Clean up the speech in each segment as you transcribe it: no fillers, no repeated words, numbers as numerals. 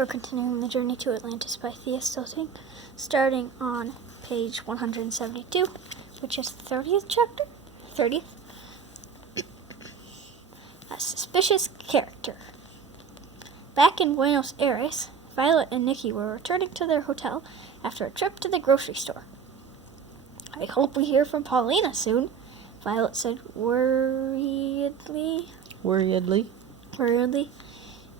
We're continuing the journey to Atlantis by Thea Stilton, starting on page 172, which is the 30th chapter. 30th. A suspicious character. Back in Buenos Aires, Violet and Nikki were returning to their hotel after a trip to the grocery store. "I hope we hear from Paulina soon," Violet said worriedly.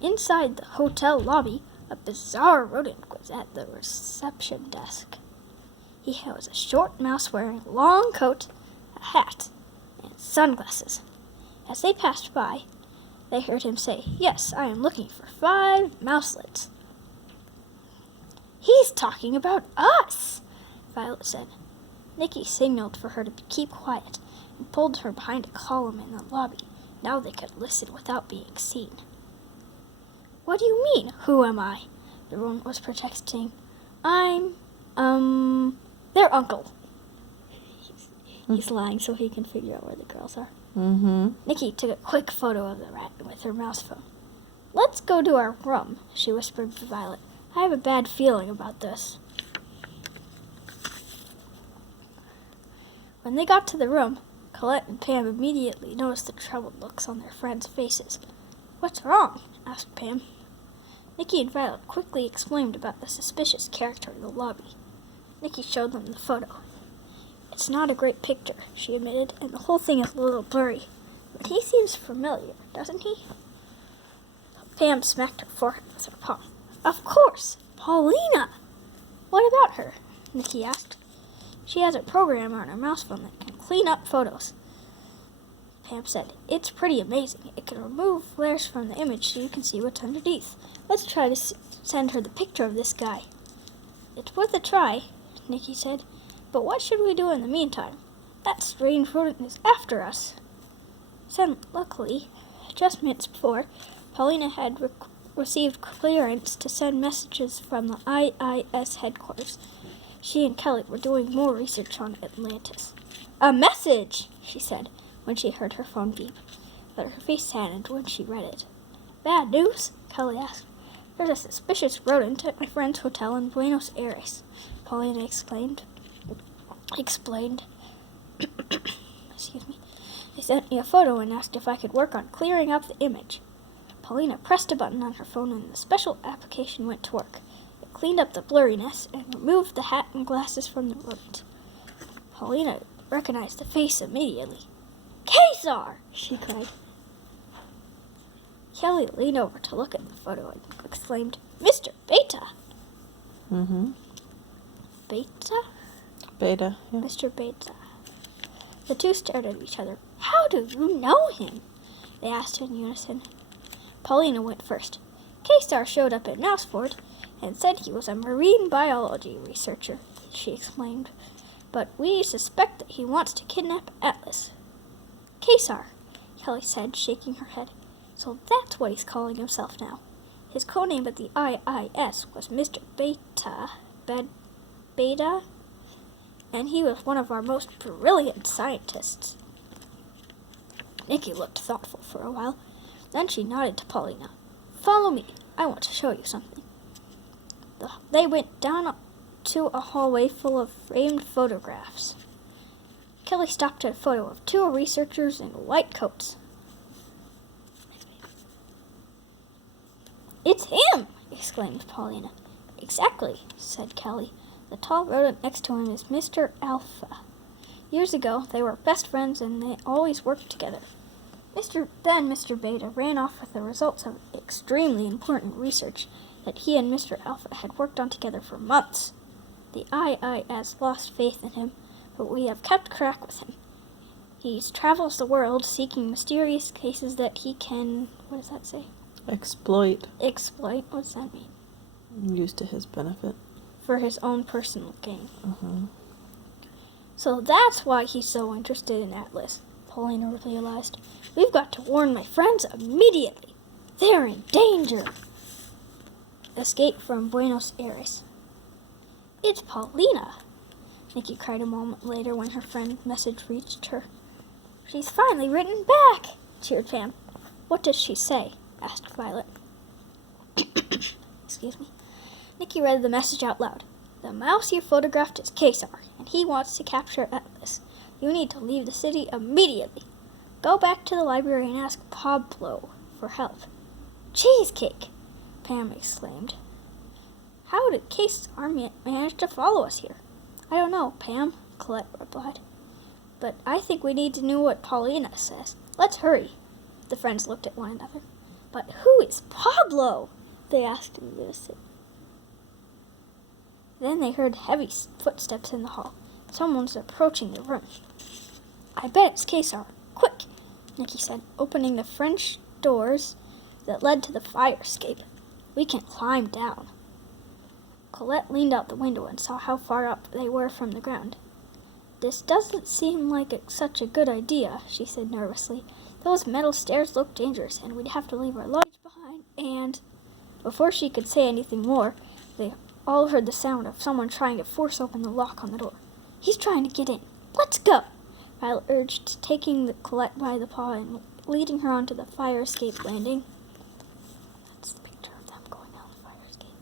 Inside the hotel lobby, a bizarre rodent was at the reception desk. He was a short mouse wearing a long coat, a hat, and sunglasses. As they passed by, they heard him say, "Yes, I am looking for 5 mouselets." "He's talking about us," Violet said. Nikki signaled for her to keep quiet and pulled her behind a column in the lobby. Now they could listen without being seen. "What do you mean, who am I?" the rodent was protesting. "I'm, their uncle." He's lying so he can figure out where the girls are. Nikki took a quick photo of the rat with her mouse phone. "Let's go to our room," she whispered to Violet. "I have a bad feeling about this." When they got to the room, Colette and Pam immediately noticed the troubled looks on their friends' faces. "What's wrong?" asked Pam. Nikki and Violet quickly explained about the suspicious character in the lobby. Nikki showed them the photo. "It's not a great picture," she admitted, "and the whole thing is a little blurry. But he seems familiar, doesn't he?" Pam smacked her forehead with her palm. "Of course! Paulina!" "What about her?" Nikki asked. "She has a program on her mouse phone that can clean up photos," Pam said. "It's pretty amazing. It can remove flares from the image so you can see what's underneath. Let's try to send her the picture of this guy." "It's worth a try," Nikki said. "But what should we do in the meantime? That strange rodent is after us." Luckily, just minutes before, Paulina had received clearance to send messages from the IIS headquarters. She and Kelly were doing more research on Atlantis. "A message!" she said when she heard her phone beep, but her face saddened when she read it. "Bad news?" Kelly asked. "There's a suspicious rodent at my friend's hotel in Buenos Aires," Paulina explained. Excuse me. "They sent me a photo and asked if I could work on clearing up the image." Paulina pressed a button on her phone and the special application went to work. It cleaned up the blurriness and removed the hat and glasses from the rodent. Paulina recognized the face immediately. "Quasar!" she cried. Kelly leaned over to look at the photo and exclaimed, "Mr. Beta!" Beta? Beta, yeah. Mr. Beta. The two stared at each other. "How do you know him?" they asked in unison. Paulina went first. "Quasar showed up at Mouseford and said he was a marine biology researcher," she explained. "But we suspect that he wants to kidnap Atlas." "Quasar," Kelly said, shaking her head. "So that's what he's calling himself now. His codename at the IIS was Mr. Beta, and he was one of our most brilliant scientists." Nikki looked thoughtful for a while. Then she nodded to Paulina. "Follow me. I want to show you something." They went down to a hallway full of framed photographs. Kelly stopped at a photo of 2 researchers in white coats. "It's him!" exclaimed Paulina. "Exactly," said Kelly. "The tall rodent next to him is Mr. Alpha. Years ago, they were best friends and they always worked together. Then Mr. Beta ran off with the results of extremely important research that he and Mr. Alpha had worked on together for months. The IIS lost faith in him, but we have kept track with him. He travels the world seeking mysterious cases that he can, what does that say? Exploit. Exploit? What does that mean? Used to his benefit. For his own personal gain. So that's why he's so interested in Atlas," Paulina realized. "We've got to warn my friends immediately. They're in danger." Escape from Buenos Aires. "It's Paulina," Nikki cried a moment later when her friend's message reached her. "She's finally written back," cheered Pam. "What does she say?" asked Violet. Nikki read the message out loud. The mouse you photographed is Kesar, and he wants to capture Atlas. You need to leave the city immediately. Go back to the library and ask Pablo for help. Cheesecake! Pam exclaimed. How did Kesar manage to follow us here? I don't know, Pam, Colette replied. But I think we need to know what Paulina says. Let's hurry. The friends looked at one another. But who is Pablo? They asked in unison. Then they heard heavy footsteps in the hall. Someone was approaching the room. I bet it's Kesar. Quick, Nikki said, opening the French doors that led to the fire escape. We can climb down. Colette leaned out the window and saw how far up they were from the ground. This doesn't seem like such a good idea, she said nervously. Those metal stairs look dangerous, and we'd have to leave our luggage behind, and... Before she could say anything more, they all heard the sound of someone trying to force open the lock on the door. He's trying to get in. Let's go, Violet urged, taking Colette by the paw and leading her onto the fire escape landing. That's the picture of them going down the fire escape.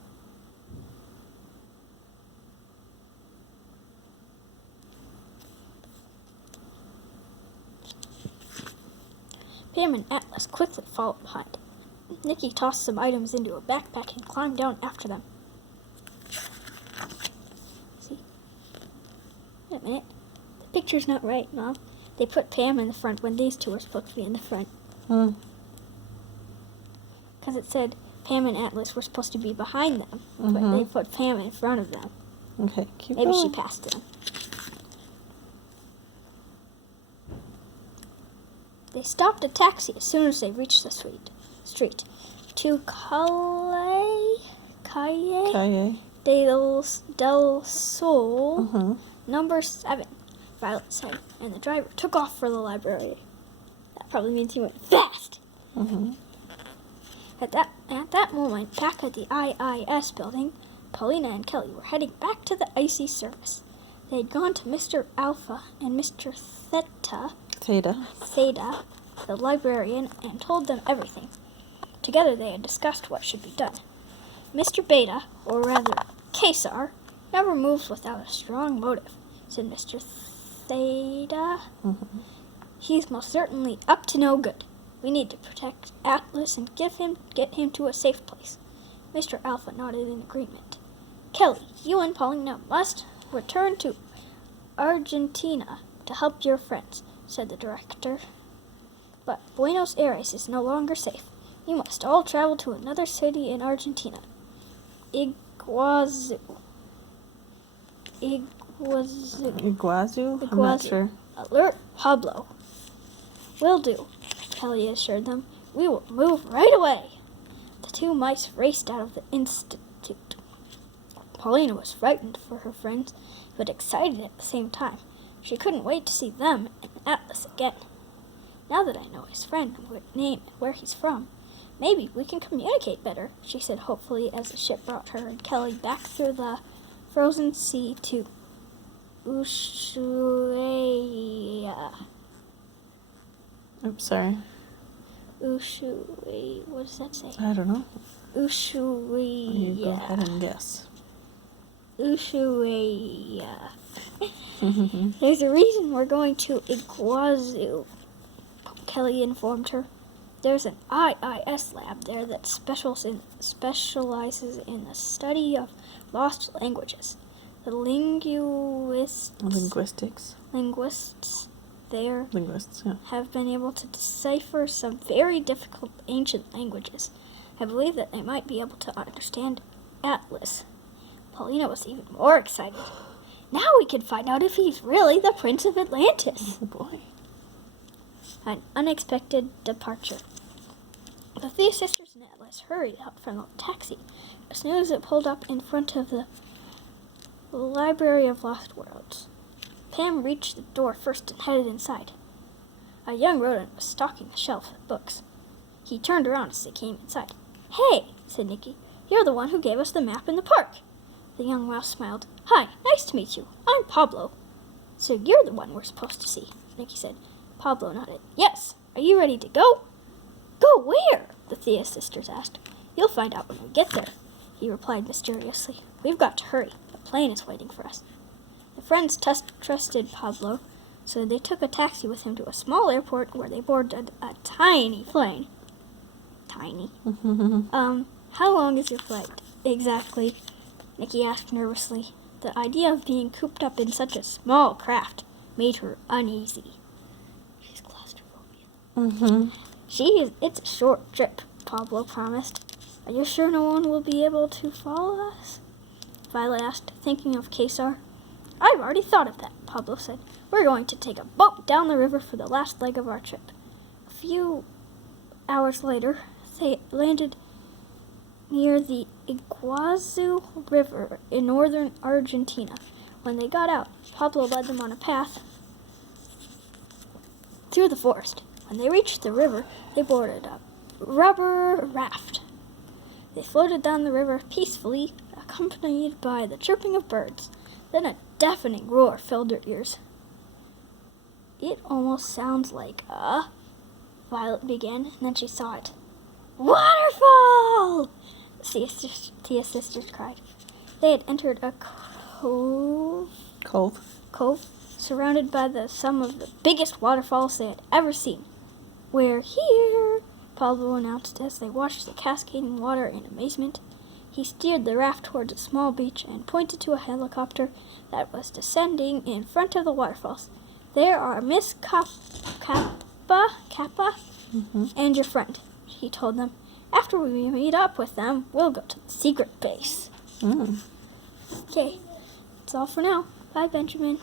Pam and Atlas quickly followed behind. Nikki tossed some items into a backpack and climbed down after them. See? Wait a minute. The picture's not right, Mom. They put Pam in the front when these two were supposed to be in the front. Because it said Pam and Atlas were supposed to be behind them, but they put Pam in front of them. Okay, keep Maybe going. she passed them. They stopped a taxi as soon as they reached the street. To Calle del Sol, number 7, Violet said, and the driver took off for the library. That probably means he went fast. At that moment, back at the IIS building, Paulina and Kelly were heading back to the icy surface. They had gone to Mr. Alpha and Mr. Theta, the librarian, and told them everything. Together they had discussed what should be done. Mr. Beta, or rather Kesar, never moves without a strong motive, said Mr. Theta. He's most certainly up to no good. We need to protect Atlas and get him to a safe place. Mr. Alpha nodded in agreement. Kelly, you and Paulina must return to Argentina to help your friends, said the director. But Buenos Aires is no longer safe. You must all travel to another city in Argentina. Iguazu? I'm not sure. Alert Pablo. Will do, Kelly assured them. We will move right away. The two mice raced out of the institute. Paulina was frightened for her friends, but excited at the same time. She couldn't wait to see them and Atlas again. Now that I know his friend name and where he's from, maybe we can communicate better, she said hopefully as the ship brought her and Kelly back through the frozen sea to Ushuaia. Oops, sorry. Ushuaia, what does that say? I don't know. Ushuaia. You go ahead and guess. Ushuaia. There's a reason we're going to Iguazu, Kelly informed her. There's an IIS lab there that specializes in the study of lost languages. The linguists there have been able to decipher some very difficult ancient languages. I believe that they might be able to understand Atlas. Paulina was even more excited. Now we can find out if he's really the Prince of Atlantis. Oh boy. An unexpected departure. The Thea sisters and Atlas hurried out from the taxi as soon as it pulled up in front of the Library of Lost Worlds. Pam reached the door first and headed inside. A young rodent was stalking the shelf of books. He turned around as they came inside. Hey, said Nikki, you're the one who gave us the map in the park. The young mouse smiled. Hi, nice to meet you. I'm Pablo. So you're the one we're supposed to see, Nikki said. Pablo nodded. Yes. Are you ready to go? Go where? The Thea sisters asked. You'll find out when we get there. he replied mysteriously. "We've got to hurry. The plane is waiting for us." The friends trusted Pablo, so they took a taxi with him to a small airport where they boarded a tiny plane. Tiny. How long is your flight? Exactly, Nikki asked nervously. The idea of being cooped up in such a small craft made her uneasy. She's claustrophobic. It's a short trip, Pablo promised. Are you sure no one will be able to follow us? Violet asked, thinking of Kesar. I've already thought of that, Pablo said. We're going to take a boat down the river for the last leg of our trip. A few hours later, they landed near the Iguazu River in northern Argentina. When they got out, Pablo led them on a path through the forest. When they reached the river, they boarded a rubber raft. They floated down the river peacefully, accompanied by the chirping of birds. Then a deafening roar filled their ears. It almost sounds like Violet began, and then she saw it. Waterfall! Thea's sisters cried. They had entered a cove surrounded by some of the biggest waterfalls they had ever seen. We're here, Pablo announced as they watched the cascading water in amazement. He steered the raft towards a small beach and pointed to a helicopter that was descending in front of the waterfalls. There are Miss Kappa, and your friend, he told them. After we meet up with them, we'll go to the secret base. Okay, that's all for now. Bye, Benjamin.